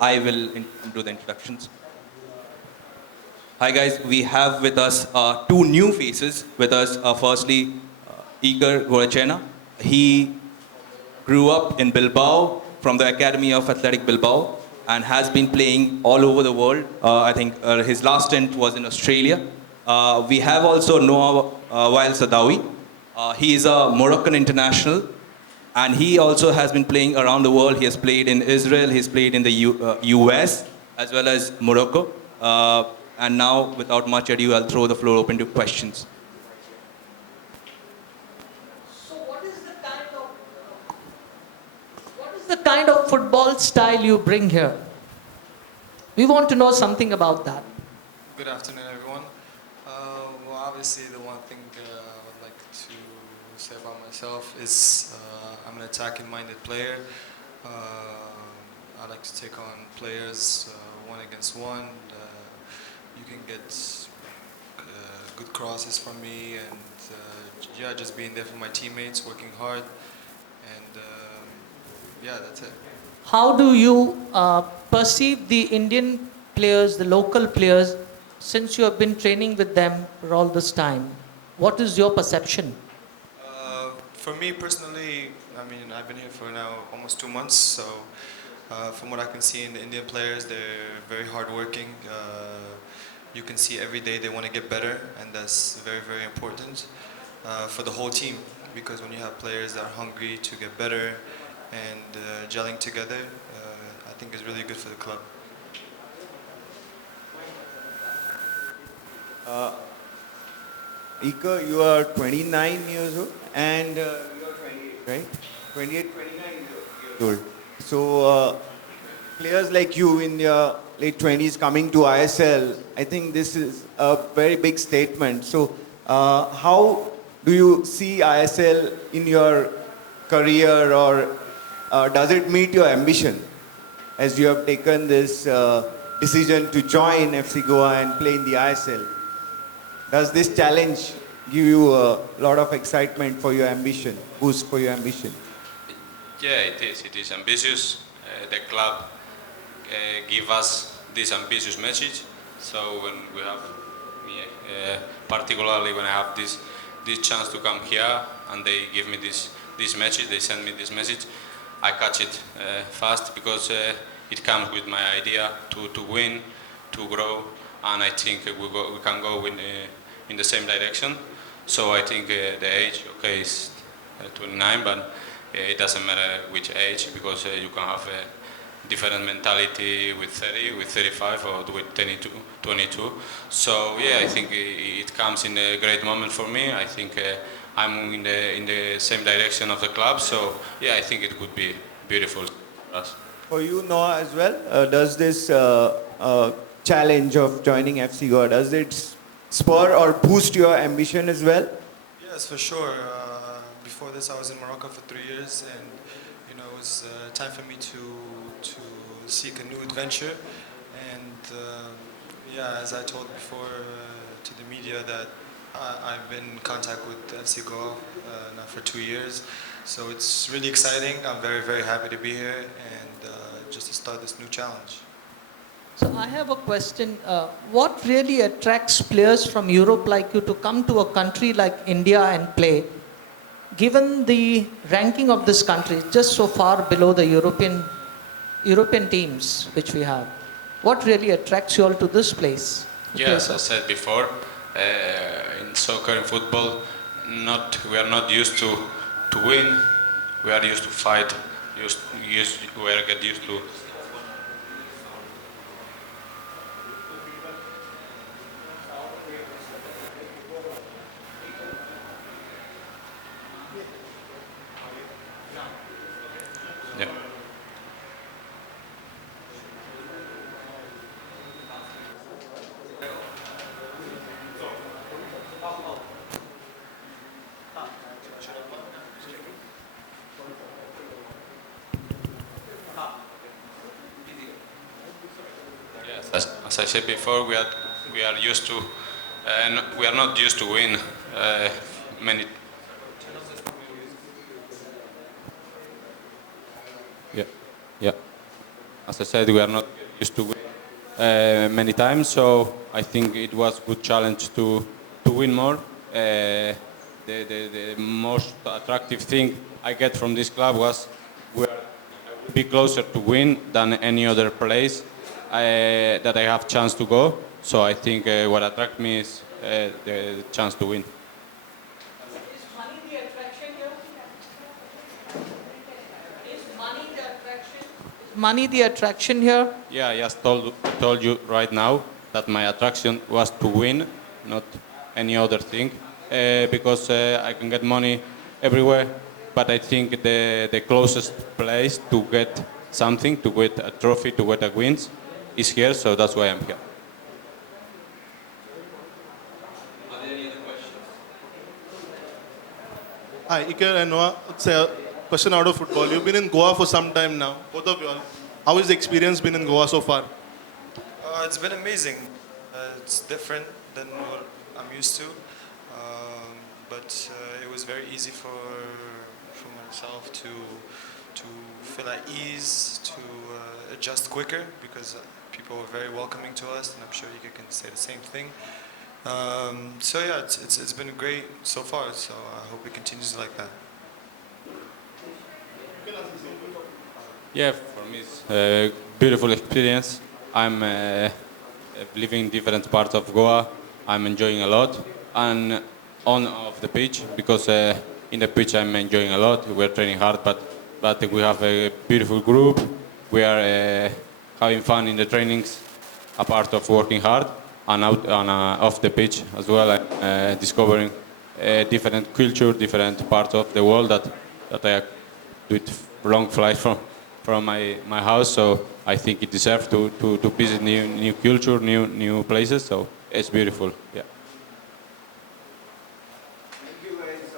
I will do the introductions. Hi guys, we have with us two new faces with us. Firstly, IKER GOARROTXENA. He grew up in Bilbao from the Academy of Athletic Bilbao and has been playing all over the world. I think his last stint was in Australia. We have also Noah SADAOUI. He is a Moroccan international and he also has been playing around the world. He has played in Israel, he's played in the US as well as Morocco. And now, without much ado, I'll throw the floor open to questions. So what is the kind of football style you bring here? We want to know something about that. Good afternoon, everyone. Well, obviously, the one thing I would like to say about myself is I'm an attacking-minded player. I like to take on players one against one. You can get good crosses from me, and yeah, just being there for my teammates, working hard, and yeah, that's it. How do you perceive the Indian players, the local players, since you have been training with them for all this time? What is your perception? For me personally, I mean, I've been here for now almost 2 months, so from what I can see in the Indian players, they're very hardworking. You can see every day they want to get better, and that's very, very important for the whole team, because when you have players that are hungry to get better and gelling together, I think is really good for the club. IKER, you are 29 years old and you are 28, right? 28, 29 years old. So players like you in your late 20s coming to ISL, I think this is a very big statement. So how do you see ISL in your career, or does it meet your ambition as you have taken this decision to join FC Goa and play in the ISL? Does this challenge give you a lot of excitement for your ambition, boost for your ambition? Yeah, it is. It is ambitious. The club give us this ambitious message. So when we have me, particularly when I have this chance to come here and they give me this message, they send me this message, I catch it fast because it comes with my idea to win, to grow, and I think we can go in the same direction. So I think the age, okay, is 29, but it doesn't matter which age, because you can have a different mentality with 30, with 35, or with 22. So yeah, I think it comes in a great moment for me. I think I'm in the same direction of the club. So yeah, I think it could be beautiful for us. For you, Noah, as well, does this challenge of joining FC Goa, does it spur or boost your ambition as well? Yes, for sure. Before this, I was in Morocco for 3 years, and you know, it was time for me to seek a new adventure. And yeah, as I told before to the media, that I've been in contact with FC Goa now for 2 years. So it's really exciting. I'm very, very happy to be here and just to start this new challenge. So I have a question. What really attracts players from Europe like you to come to a country like India and play? Given the ranking of this country, just so far below the European teams which we have, what really attracts you all to this place? Yes, as I said before, in soccer and football, we are not used to win. We are used to fight. We are get used to. Yeah. Yes, as I said before, we are used to, we are not used to win many. Yeah, yeah. as I said, we are not used to win many times, so I think it was a good challenge to win more. The most attractive thing I get from this club was we are a bit closer to win than any other place that I have chance to go. So I think what attracts me is the chance to win. Is money the attraction here? Is money the attraction? Is money the attraction here? Yeah, I just told you right now that my attraction was to win, not any other thing, because I can get money everywhere, but I think the closest place to get something, to get a trophy, to get a wins, is here, so that's why I'm here. Are there any other questions? Hi, IKER and Noah. It's a question out of football. You've been in Goa for some time now, both of you all. How has the experience been in Goa so far? It's been amazing. It's different than what I'm used to, but it was very easy for myself to feel at ease, to adjust quicker because people were very welcoming to us, and I'm sure you can say the same thing. So yeah, it's been great so far. So I hope it continues like that. Yeah, for me it's a beautiful experience. I'm living in different parts of Goa. I'm enjoying a lot, and on off the pitch, because in the pitch I'm enjoying a lot. We're training hard, but we have a beautiful group. We are having fun in the trainings, a part of working hard, and out on off the pitch as well. I'm discovering different culture, different parts of the world that I do it long flight from my house. So I think it deserves to visit new culture, new places. So it's beautiful. Yeah. Thank you guys.